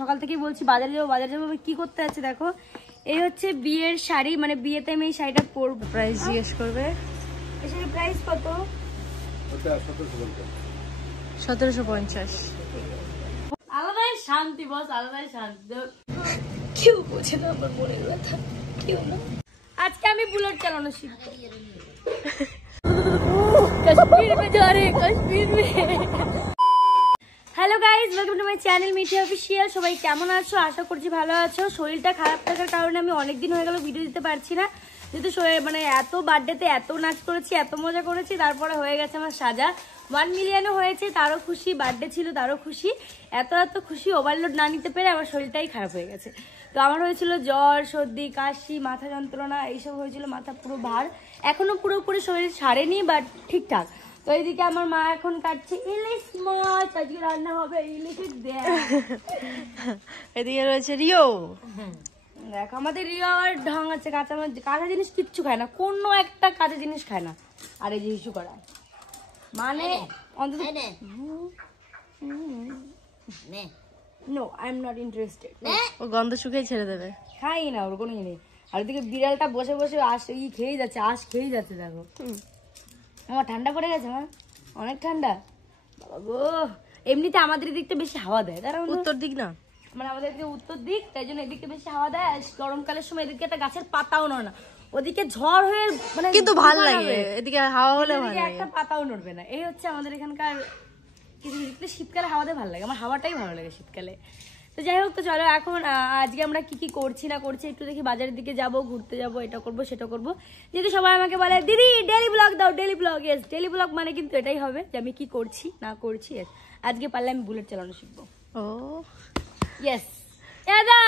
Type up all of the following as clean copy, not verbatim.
সকাল থেকেই বলছি বাজারে যাবো কি করতে আছে দেখো। এই হচ্ছে বিয়ের শাড়ি, মানে বিয়েতে আমি এই শাড়িটা পরবো। প্রাইস জিজ্ঞেস করবে। এই শাড়ির প্রাইস কত? 1750। আলাদাই শান্তি বস, আলাদাই শান্তি। কেউ বোঝে না আমার মনের ব্যথা, কেউ না। আজকে আমি বুলেট চালানো শিখবো। কাশ্মীর মে যা রে, কাশ্মীর মে। Hello guys, welcome to my channel Mithi official. সবাই কেমন আছো? আশা করছি ভালো আছো। শরীরটা খারাপ থাকার কারণে আমি অনেকদিন হয়ে গেল ভিডিও দিতে পারছি না, যেহেতু মানে এত বার্থডেতে এত নাচ করেছি, এত মজা করেছি, তারপরে হয়ে গেছে আমার সাজা। 1 মিলিয়নও হয়েছে, তারও খুশি। বার্থডে ছিল, তারও খুশি। এত খুশি ওভারলোড না নিতে পেরে আমার শরীরটাই খারাপ হয়ে গেছে। তো আমার হয়েছিল জ্বর, সর্দি, কাশি, মাথা যন্ত্রণা, এইসব হয়েছিল। মাথা পুরো ভার, এখনো পুরোপুরি শরীর সারেনি, বাট ঠিকঠাক। তো এইদিকে আমার মা এখন কাটছে ইলিশ মাছ, আজকে রান্না হবে ইলিশের দেয়। এদিকে রয়েছে রিও। দেখো আমাদের রিও আর ঢং আছে, কাঁচা জিনিস কিচ্ছু খায় না, কোনো একটা কাঁচা জিনিস খায় না। আর এই যে ইস্যু করা মানে অন্তত no, I am not interested. ও গন্ধ শুকিয়ে ছেড়ে দেবে, খাই না, ওর কোনো নেই। আর ওদিকে বিড়ালটা বসে বসে খেয়েই যাচ্ছে, খেয়েই যাচ্ছে। দেখো আমার ঠান্ডা পড়ে গেছে, আমার অনেক ঠান্ডা বাবা গো। এমনিতে আমাদের দিকটা বেশি হাওয়া দেয়, তারা উত্তর দিক না, মানে আমাদের উত্তর দিক, তাই জন্য এদিকে বেশি হাওয়া দেয়। আর গরমকালের সময় এদিকে একটা গাছের পাতাও নড়ে না, ওদিকে ঝড় হয়ে মানে কিন্তু ভালো লাগে। এদিকে হাওয়া হলে ভালো লাগে, একটা পাতাও নড়বে না। এই হচ্ছে আমাদের এখানকার কিছু। শীতকালে হাওয়াতে ভালো লাগে, আমার হাওয়াটাই ভালো লাগে শীতকালে। তো যাই হোক, তো চলো এখন আজকে আমরা কি করছি না করছি একটু দেখি। বাজারের দিকে যাব, ঘুরতে যাব, এটা করব সেটা করব। যেহেতু সবাই আমাকে বলে দিদি ডেলি ব্লগ দাও, daily blog. Yes, daily blog মানে কিন্তু এটাই হবে যে আমি কি করছি না করছি। ইয়েস, আজকে পারলে আমি বুলেট চালানো শিখবো। ও ইয়েস দাদা,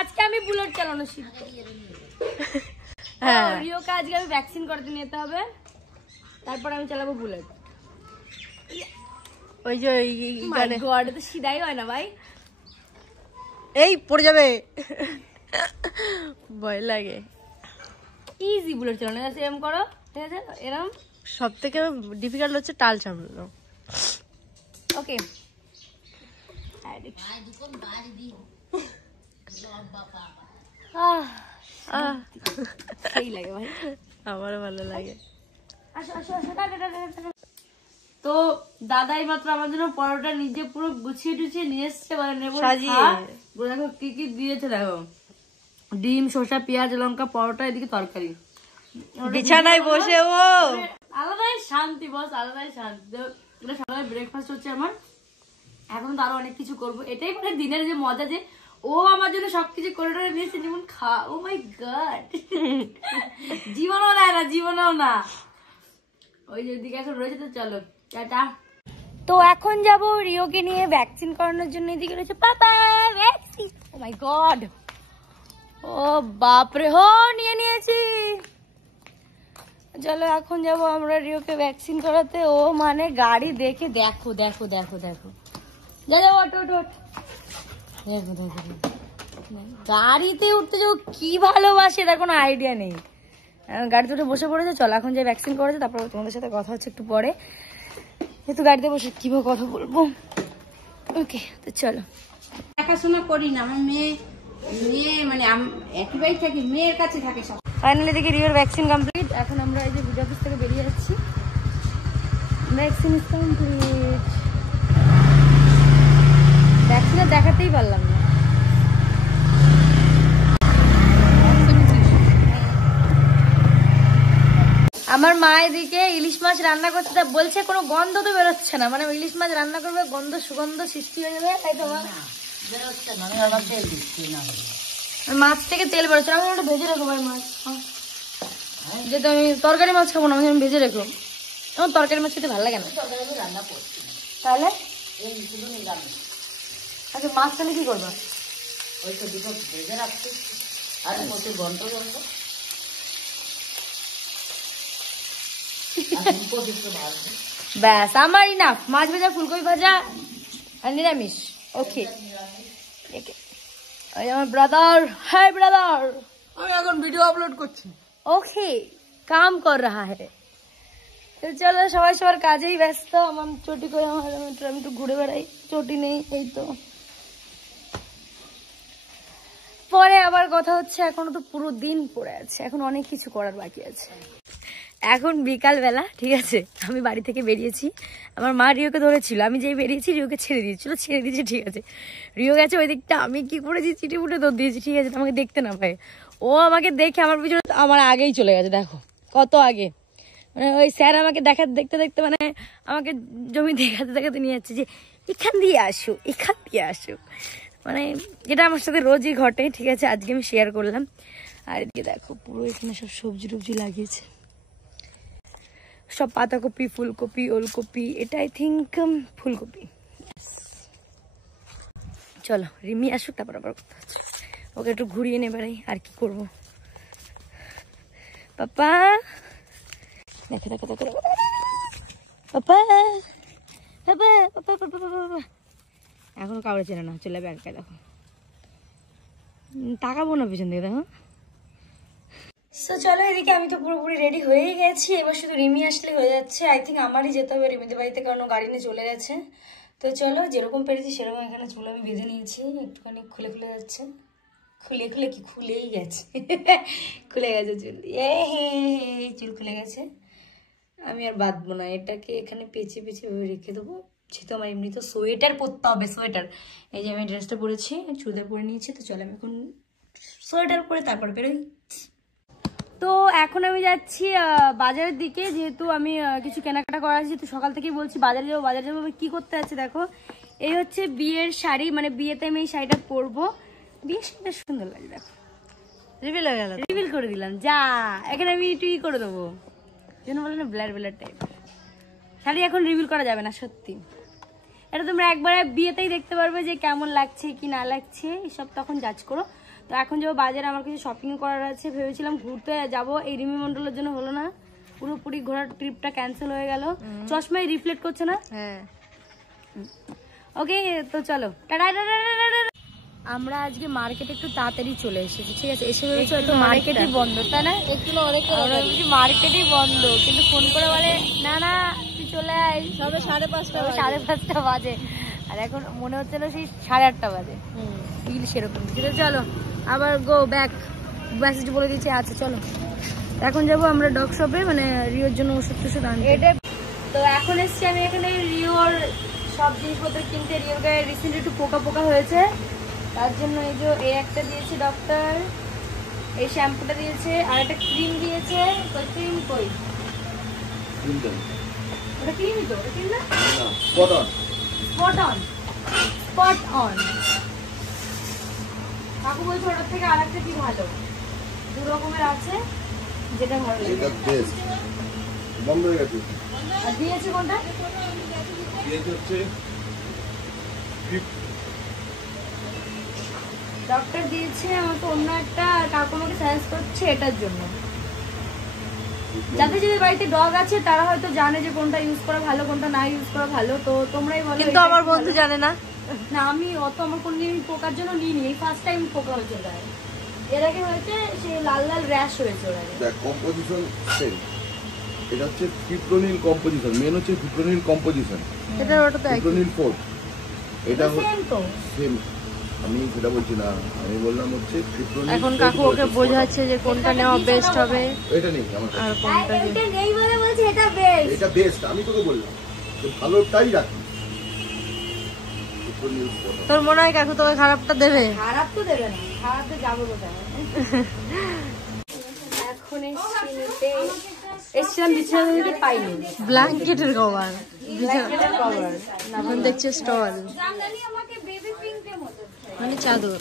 আজকে আমি বুলেট চালানো শিখবো। হ্যাঁ, রিওকে আজকে আমি ভ্যাকসিন করতে নিতে হবে, তারপর আমি চালাবো বুলেট। ওই যে গড, তো সিধাই হয় না ভাই, এই পড়ে যাবে, ভয় লাগে। ইজি বুলেট চালানো। এরম করো, ঠিক আছে? এরম সব থেকে ডিফিকাল্ট হচ্ছে টাল সামলানো। ওকে, সেই লাগে ভাই, আমারও ভালো লাগে। তো দাদাই মাত্র আমার জন্য পরোটা নিজে পুরো গুছিয়ে টুছিয়ে নিয়ে এসছে, মানে নেবো। দেখো কি কি দিয়েছে, দেখো ডিম, শসা, পেঁয়াজ, লঙ্কা, পরোটা, এদিকে তরকারি। বিছানায় বসে ও আলাদাই শান্তি বস, আলাদাই শান্তি। সকালে ব্রেকফাস্ট হচ্ছে আমার, এখন তো আরো অনেক কিছু করবো। এটাই মানে দিনের যে মজা, যে ও আমার জন্য সবকিছু করে নিয়েছে, যেমন ও মাই গড, জীবনও দেয় না, জীবনও না। ওই যে দিকে এখন রয়েছে। তো চলো টাটা। তো এখন যাব রিওকে নিয়ে ভ্যাকসিন করানোর জন্য। এদিকে রয়েছে পাপা ভ্যাকসিন। ও মাই গড, ও বাপরে, নিয়ে নিয়েছি। চলো এখন যাব আমরা রিওকে ভ্যাকসিন করাতে। ও মানে গাড়ি দেখে দেখো দেখো দেখো দেখো, যা ওঠ। দেখো দেখো, গাড়িতে উঠতে যাবো কি ভালোবাসে, তার কোনো আইডিয়া নেই। গাড়িতে উঠে বসে পড়েছে। চলো এখন যে ভ্যাকসিন করেছে, তারপর তোমাদের সাথে কথা হচ্ছে একটু পরে, যেহেতু গাড়িতে বসে কিভাবে কথা বলবো। ওকে, তো চলো। দেখাশোনা করি না, আমার মেয়ে মানে একই বাড়ি থাকি, মেয়ের কাছে থাকে সব। ফাইনালি দেখি রিওর ভ্যাকসিন কমপ্লিট। এখন আমরা এই যে বিডি অফিস থেকে বেরিয়ে যাচ্ছি। Vaccine is complete. ভ্যাকসিন দেখাতেই পারলাম না। আমার মা এদিকে ইলিশ মাছ রান্না করতে, তা বলছে কোনো গন্ধ তো বেরোচ্ছে না, মানে ইলিশ মাছ রান্না করবে সুগন্ধ সৃষ্টি হয়ে যাবে, তাই তো মাছ থেকে তেল বেরোচ্ছে। আমি একটু ভেজে রেখো ভাই মাছ, যেহেতু আমি তরকারি মাছ খাবো না, আমি ভেজে রেখো। আমার তরকারি মাছ খেতে ভালো লাগে না। তাহলে আচ্ছা, মাছ তাহলে কি করবা? ওই তো দুটো ভেজে রাখছি, আর প্রচুর গন্ধ ব্যাস, আমার ইনাফ। মাছ ভাজা, ফুলকপি ভাজা আর নিরামিষ। ওকে, আমার ব্রাদার, হাই ব্রাদার, আমি এখন ভিডিও আপলোড করছি। ওকে, কাম কর রাহা হ্যায়। চলো, সবাই সবার কাজেই ব্যস্ত। আমার চটি করে, আমি একটু ঘুরে বেড়াই, চটি নেই, এই তো আবার কথা হচ্ছে এখনো তো পুরো দিন পড়ে আছে, এখন অনেক কিছু করার বাকি আছে। এখন বিকাল বেলা, ঠিক আছে, আমি বাড়ি থেকে বেরিয়েছি, আমার মা রিওকে ধরেছিল, আমি যেই বেরিয়েছি রিওকে ছেড়ে দিয়েছিল, ছেড়ে দিয়েছি, ঠিক আছে, রিও গেছে ওই দিকটা, আমি কি করেছি চিটে ফুটে দৌড় দিয়েছি, ঠিক আছে, আমাকে দেখতে না পায়, ও আমাকে দেখে আমার পিছনে আমার আগেই চলে গেছে, দেখো কত আগে, মানে ওই স্যার আমাকে দেখতে দেখতে মানে আমাকে জমি দেখাতে নিয়ে যাচ্ছে যে এখান দিয়ে আসো, এখান দিয়ে আসো, মানে যেটা আমার সাথে রোজই ঘটে, ঠিক আছে, আজকে আমি শেয়ার করলাম। আর এদিকে দেখো পুরো এখানে সব সবজি টবজি লাগিয়েছে, সব পাতাকপি, ফুলকপি, ওলকপি, এটা আই থিঙ্ক ফুলকপি। চলো রিমি আসুক, তারপর আবার কথা হচ্ছে, ওকে একটু ঘুরিয়ে নে বেড়াই, আর কি করবো। পাপা দেখো দেখো দেখো পাপা, পাপা পাপা পাপা পাপা, এখনো কাউরে চেনে না, চলে ব্যাংকে, দেখো তাকাবো না পিছন দিকে, দেখো। তো চলো, এদিকে আমি তো পুরোপুরি রেডি হয়েই গেছি, এবার শুধু রিমি আসলে হয়ে যাচ্ছে। আই থিঙ্ক আমারই যেতে হবে রিমিদের বাড়িতে, কারণ গাড়ি নিয়ে চলে গেছে। তো চলো, যেরকম পেরেছি সেরকম এখানে চুল আমি বেঁধে নিয়েছি, একটুখানি খুলে খুলে যাচ্ছে, খুলেই গেছে খুলে গেছে চুল, চুল খুলে গেছে। আমি আর বাঁধবো না, এটাকে এখানে পেঁচে রেখে দেবো, যেহেতু আমার এমনি তো সোয়েটার পরতে হবে, সোয়েটার। এই যে আমি ড্রেসটা পরেছি, চুড়িদার পরে নিয়েছি, তো চলো আমি এখন সোয়েটার পরে তারপর বেরোই। তো এখন আমি যাচ্ছি বাজারের দিকে, যেহেতু আমি কিছু কেনাকাটা করা আছে, যেহেতু সকাল থেকেই বলছি বাজারে যাবো, কি করতে আছে দেখো, এই হচ্ছে বিয়ের শাড়ি, মানে বিয়েতে আমি এই শাড়িটা পরবো, বিয়ের শাড়িটা সুন্দর লাগে, দেখো রিভিল করে দিলাম, যা এখানে আমি একটু করে দেবো, যেন বলে না ব্লার টাইপ শাড়ি, এখন রিভিল করা যাবে না, সত্যি। এটা তোমরা একবারে বিয়েতেই দেখতে পারবে যে কেমন লাগছে কি না লাগছে, এসব তখন জাজ করো। তো এখন যাবো বাজারে, আমার কিছু শপিং করার আছে, ভেবেছিলাম ঘুরতে যাব, এই রিমি মন্ডলের জন্য হলো না, পুরোপুরি ঘোরার ট্রিপটা ক্যান্সেল হয়ে গেল। চশমায় রিফ্লেক্ট করছে না, হ্যাঁ ওকে। তো চলো টাটা। আমরা আজকে মার্কেটে একটু তাড়াতাড়ি চলে এসেছি, ঠিক আছে, এসে ভেবেছি হয়তো মার্কেটই বন্ধ, তাই না, একটু মার্কেটই বন্ধ, কিন্তু ফোন করে বলে না না তুই চলে আয়, 5:30 বাজে, আর এখন মনে হচ্ছে না সেই 8:30 বাজে, ফিল সেরকম। চলো আবার গো ব্যাক, মেসেজ বলে দিচ্ছে, আচ্ছা চলো। এখন যাবো আমরা ডগ শপে, মানে রিওর জন্য ওষুধ টষুধ আনতে। তো এখন এসছি আমি এখানে রিওর সব জিনিসপত্র কিনতে, রিওর গায়ে রিসেন্টলি একটু পোকা ওয়েছে, তার জন্য এই যে এই একটা দিয়েছে ডক্টর, এই শ্যাম্পুটা দিয়েছে, আর একটা ক্রিম দিয়েছে। ক্রিম কই, ওটা ক্রিমই তো, ওটা ক্রিম না, স্পট অন। কাকু বলছে ওটার থেকে আর একটা কি ভালো, দু রকমের আছে, যেটা ভালো লাগে। এটা বেস্ট, বন্ধ হয়ে গেছে। আর দিয়েছে কোনটা, দিয়েছে হচ্ছে ডক্টর দিয়েছে আমাকে অন্য একটা, আর কাকু আমাকে সাজেস্ট করছে এটার জন্য। যাদের যাদের বাড়িতে ডগ আছে তারা হয়তো জানে যে কোনটা ইউজ করা ভালো, কোনটা না ইউজ করা ভালো, তো তোমরাই বলো। কিন্তু আমার বন্ধু জানে না, না আমি অত আমার কোনদিন পোকার জন্য নিইনি, এই ফার্স্ট টাইম পোকা হয়েছে গায়ে, এর আগে হয়েছে সে লাল র্যাশ হয়েছে। ওর আগে দেখ কম্পোজিশন সেম, এটা হচ্ছে ফিপ্রোনিল কম্পোজিশন, মেন হচ্ছে ফিপ্রোনিল কম্পোজিশন, এটা ওটা তো ফিপ্রোনিল 4, এটা সেম তো সেম, আমি সেটা বলছি না, আমি বললাম হচ্ছে ফিপ্রোনিল। এখন কাকু ওকে বোঝাচ্ছে যে কোনটা নেওয়া বেস্ট হবে, এটা নেই আমার কাছে, আর কোনটা এটা নেই বলে বলছে এটা বেস্ট, এটা বেস্ট, আমি তোকে বললাম যে ভালোটাই রাখ। তোর মনে হয় কাকু তোকে খারাপটা দেবে? খারাপ তো দেবে না, খারাপ তো যাবো কোথায়। এখন এসছিলাম বিছানা থেকে পাইনি, ব্ল্যাঙ্কেটের কভার, বিছানার কভার, এখন দেখছে স্টল, মানে চাদর,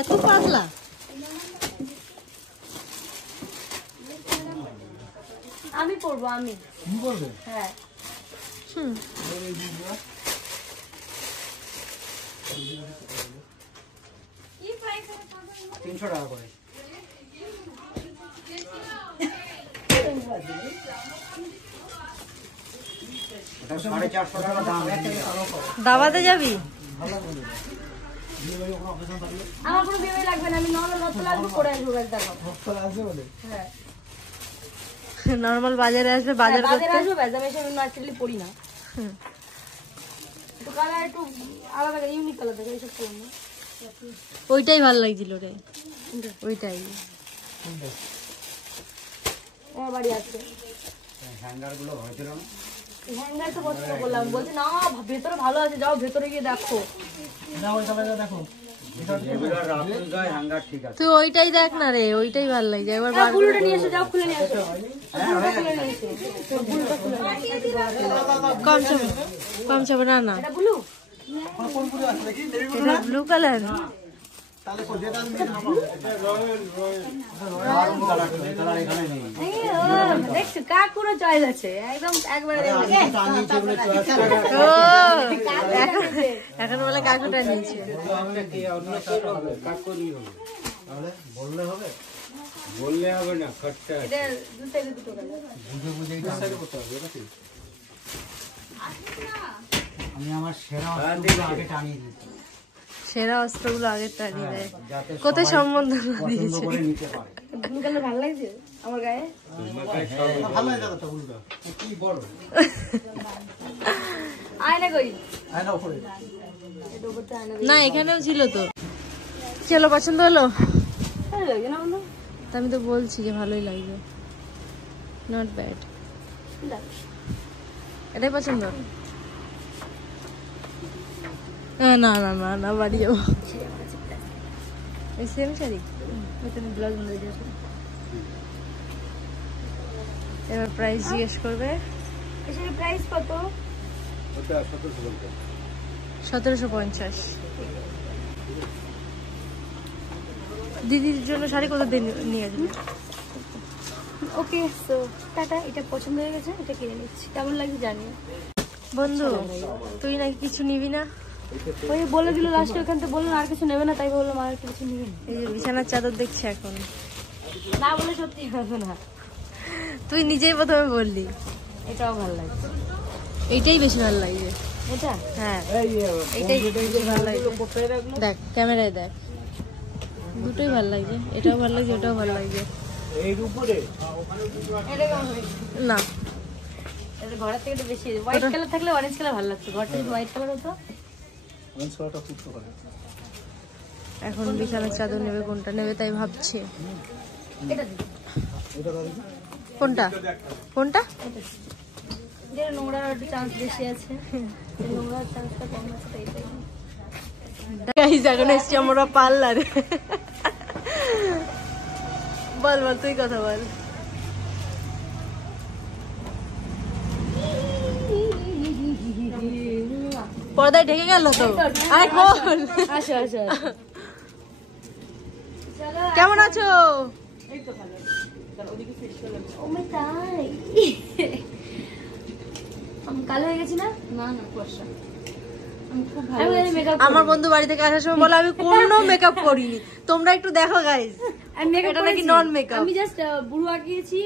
এত পাতলা। আমি পরবো, আমি পরবে, হ্যাঁ। 300 টাকা করে। দাবাতে যাবি? আমার কোনো বিয়ে লাগবে না, আমি নর্মাল হসপিটাল আসবো, পরে আসবো, হ্যাঁ নর্মাল বাজারে আসবে, বাজারে আসবো, ব্যাস আমি এসব ন্যাচারালি পড়ি না। একটু কালার একটু আলাদা ইউনিক কালার দেখে এইসব কালার না। ওইটাই ভালো লাগছিল রে, ওইটাই। আমার বাড়ি আছে হ্যাঙ্গার তো পছন্দ করলাম, বলছে না ভেতরে ভালো আছে, যাও ভেতরে গিয়ে দেখো। তুই ওইটাই দেখ না রে, ওইটাই ভালো লাগছে। এবার বুলুটা নিয়ে এসো, যাও খুলে নিয়ে আসো, বুলুটা খুলে নিয়ে এসো, বুলুটা খুলে নিয়ে এসো। কম চাবে না না, এটা বুলু, এটা ব্লু কালার। দেখছো কাকুরও চয়েস আছে একদম একবারে। এখন বলে কাকুটা নিয়েছে। বললে হবে না, খরচা এটা দু সাইডে দুটো কালার। আমি আমার সেরা অস্ত্রগুলো আগে টানিয়ে দিচ্ছি, সেরা অস্ত্রগুলো আগে টানিয়ে দেয়। কোথায় সম্বন্ধ দিয়েছে। ব্লু কালার ভালো লাগছে আমার গায়ে। আয়না কই? এটা উপরটা আয়না না এখানেও ছিল তো। কি হলো, পছন্দ হলো? ভালো লাগে না বন্ধু? তা আমি তো বলছি যে ভালোই লাগবে, নট ব্যাড। এটাই পছন্দ? না না না না, বাড়ি যাবো। সেম শাড়ি, তুমি ব্লাউজ মনে দিয়েছো। এবার প্রাইস জিজ্ঞেস করবে। এর প্রাইস কত? 1750। দিদির জন্য শাড়ি কত দিন নিয়ে আসবে? ওকে সো টাটা, এটা পছন্দ হয়ে গেছে, এটা কিনে নিচ্ছি। কেমন লাগছে জানিও। বন্ধু তুই নাকি কিছু নিবি না? ওই বলে দিল লাস্টে, ওখান থেকে বললো আর কিছু নেবে না, তাই বললাম আর কিছু নিবে না। এই যে বিছানার চাদর দেখছি এখন। না বলে সত্যি হবে না। তুই নিজেই প্রথমে বললি। এটাও ভালো লাগছে। এইটাই বেশি ভালো লাগছে। এটা হ্যাঁ এইটাই বেশি ভালো লাগছে। দেখ ক্যামেরায় দেখ, দুটোই ভালো লাগছে। এটাও ভালো লাগছে, ওটাও ভালো লাগছে। এটা কেমন হয়েছে? না এটা ঘরের থেকে তো বেশি হোয়াইট কালার থাকলে অরেঞ্জ কালার ভালো লাগতো, ঘরটা যদি হোয়াইট কালার হতো। এখন বিছানার চাদর নেবে, কোনটা নেবে তাই ভাবছে। এটা দিই, কোনটা কোনটা? এটা নোংরার একটু চান্স বেশি আছে, নোংরার চান্সটা কম আছে, তাই তাই। গাইস এখন এসছি আমরা পার্লারে। বল বল, তুই কথা বল। পর্দায় ঢেকে গেল তো। আরে বল। আসো আসো আসো। কেমন আছো? ও মাই তাই আমি কালো হয়ে গেছি না? না না ফর্সা, আমি খুব ভালো মেকআপ। আমার বন্ধু বাড়ি থেকে আসার সময় বলে আমি কোনো মেকআপ করিনি। তোমরা একটু দেখো গাইস, আমি মেকআপ এটা নাকি করেছি। নন মেকআপ। আমি জাস্ট বুড়ো আঁকিয়েছি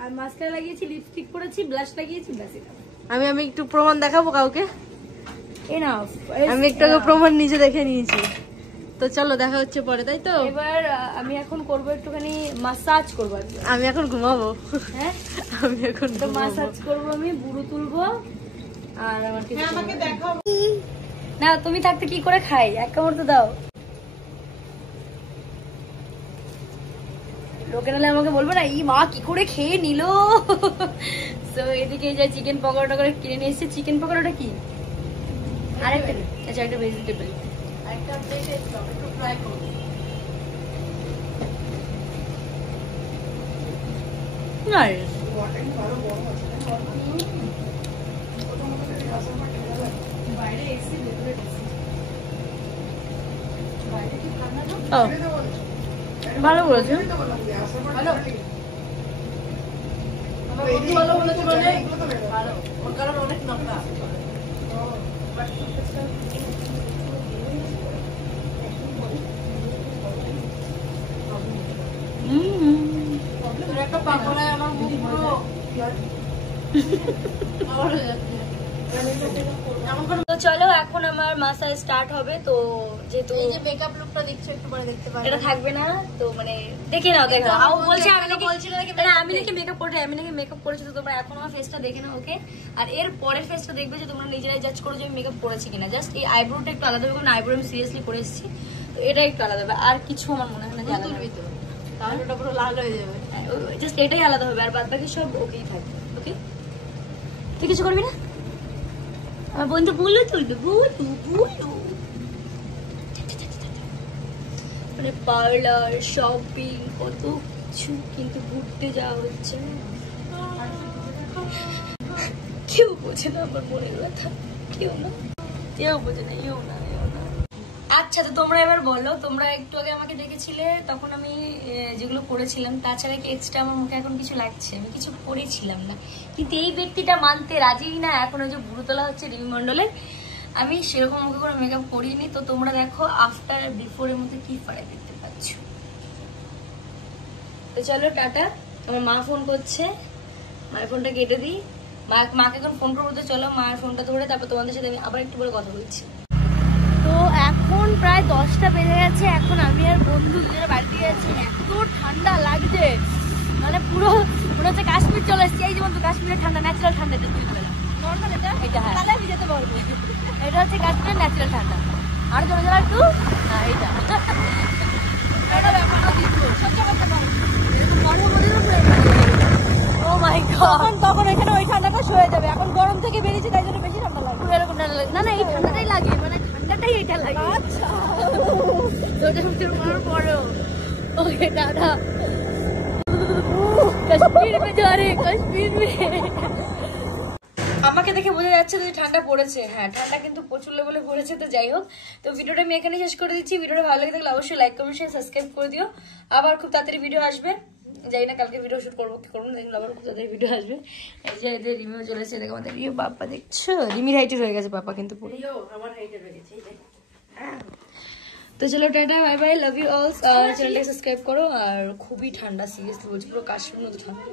আর মাস্কারা লাগিয়েছি, লিপস্টিক পরেছি, ব্লাশ লাগিয়েছি, ব্যাস এটা। আমি একটু প্রমাণ দেখাবো কাউকে? এনাফ। আমি একটু আগে প্রমাণ নিজে দেখে নিয়েছি। তো চলো দেখা হচ্ছে পরে, তাই তো? এবার আমি এখন করব একটুখানি মাসাজ করব আর কি। আমি এখন ঘুমাবো। হ্যাঁ আমি এখন তো মাসাজ করব, আমি বুড়ো তুলবো আর আমার কিছু না। তুমি থাকতে কি করে খাই, এক কামড় তো দাও। লোকে নালে আমাকে বলবে না, ই মা কি করে খেয়ে নিল। তো এদিকে যে চিকেন পকোড়াটা করে কিনে নিয়ে এসেছি। চিকেন পকোড়াটা কি আরেকটা, আচ্ছা একটা ভেজিটেবল, একটা প্লেটে একটু ফ্রাই করব। নাইস। বাইরে এসি, ভেতরে এসি। বাইরে কি ঠান্ডা না? ও ভালো বলেছো, ভালো। ভালো বলেছো মানে ভালো, ওর কারণ অনেক লম্বা। একটা পাকড়ায় আমার মুখ পুরো তো চলো এখন আমার মাসাজ স্টার্ট হবে। তো যেহেতু এই যে মেকআপ লুকটা দেখছো একটু পরে দেখতে পারবে। এটা থাকবে না তো মানে দেখে নাও দেখো। বলছে আমি নাকি মেকআপ করে আমি নাকি মেকআপ করেছি। তো তোমরা এখন আমার ফেসটা দেখে নাও ওকে। আর এর পরের ফেসটা দেখবে যে তোমরা নিজেরাই জাজ করো যে আমি মেকআপ করেছি কিনা। জাস্ট এই আইব্রোটা একটু আলাদা হবে কারণ আইব্রো আমি সিরিয়াসলি করে এসেছি। তো এটা একটু আলাদা হবে আর কিছু আমার মনে হয় না যে আলাদা হবে। তাহলে ওটা পুরো লাল হয়ে যাবে। জাস্ট এটাই আলাদা হবে আর বাদ বাকি সব ওকেই থাকবে। ওকে তুই কিছু করবি না? আমার বন্ধু বললো তুলবে বলু মানে পার্লার শপিং কত কিছু কিন্তু ঘুরতে যাওয়া হচ্ছে। কেউ বোঝে না আমার মনের কথা, কেউ বোঝে না ইউ না। আচ্ছা তো তোমরা এবার বলো, তোমরা একটু আগে আমাকে দেখেছিলে তখন আমি যেগুলো করেছিলাম তাছাড়া কি এক্সট্রা আমার মুখে এখন কিছু লাগছে? আমি কিছু করেছিলাম না, কিন্তু এই ব্যক্তিটা মানতে রাজিই না। এখন ওই যে বুড়ো তোলা হচ্ছে রিমি মন্ডলের, আমি সেরকম মুখে কোনো মেকআপ করিনি। তো তোমরা দেখো আফটার আর বিফোরের মধ্যে কি ফারাক দেখতে পাচ্ছ। তো চলো টাটা। আমার মা ফোন করছে, মায়ের ফোনটা কেটে দিই। মাকে এখন ফোন করবো। তো চলো মায়ের ফোনটা ধরে তারপর তোমাদের সাথে আমি আবার একটু বলে কথা বলছি। তো এখন প্রায় 10টা বেজে গেছে। এখন আমি আর বন্ধু দুজনে বাড়িতে গেছি। এত ঠান্ডা লাগছে মানে পুরো মনে হচ্ছে কাশ্মীর চলে এসেছি। এই যেমন তো কাশ্মীরের ঠান্ডা, ন্যাচারাল ঠান্ডা নর্মাল এটা হ্যাঁ তাহলে আমি যেতে পারবো। এটা হচ্ছে কাশ্মীরের ন্যাচারাল ঠান্ডা। আর জোরে জোরে একটু হ্যাঁ এইটা তখন এখানে ওই ঠান্ডাটা সয়ে যাবে। এখন গরম থেকে বেরিয়েছে তাই জন্য বেশি ঠান্ডা লাগে। এরকম ঠান্ডা লাগে না, এই ঠান্ডাটাই লাগে মানে ঠান্ডাটাই এটা লাগে। আচ্ছা পরেও ওকে দাদা কাশ্মীর মে যা রে কাশ্মীর মে। আমাকে দেখে বোঝা যাচ্ছে যে ঠান্ডা পড়েছে। হ্যাঁ ঠান্ডা কিন্তু প্রচুর লেভেলে পড়েছে। তো যাই হোক, তো ভিডিওটা আমি এখানে শেষ করে দিচ্ছি। ভিডিওটা ভালো লাগে থাকলে অবশ্যই লাইক কমেন্ট শেয়ার সাবস্ক্রাইব করে দিও। আবার খুব তাড়াতাড়ি ভিডিও আসবে। জানি না কালকে ভিডিও শুট করবো কি করবো না, আবার খুব তাড়াতাড়ি ভিডিও আসবে। এই যে এদের রিমিও চলেছে, দেখো আমাদের রিও বাপ্পা দেখছো রিমির হাইটের হয়ে গেছে পাপা কিন্তু পুরো আমার হাইটের হয়ে গেছে। তো চলো tata bye bye, love you all. চ্যানেলটাকে সাবস্ক্রাইব করো। আর খুবই ঠান্ডা সিরিয়াসলি বলছি, পুরো কাশ্মীর মতো ঠান্ডা।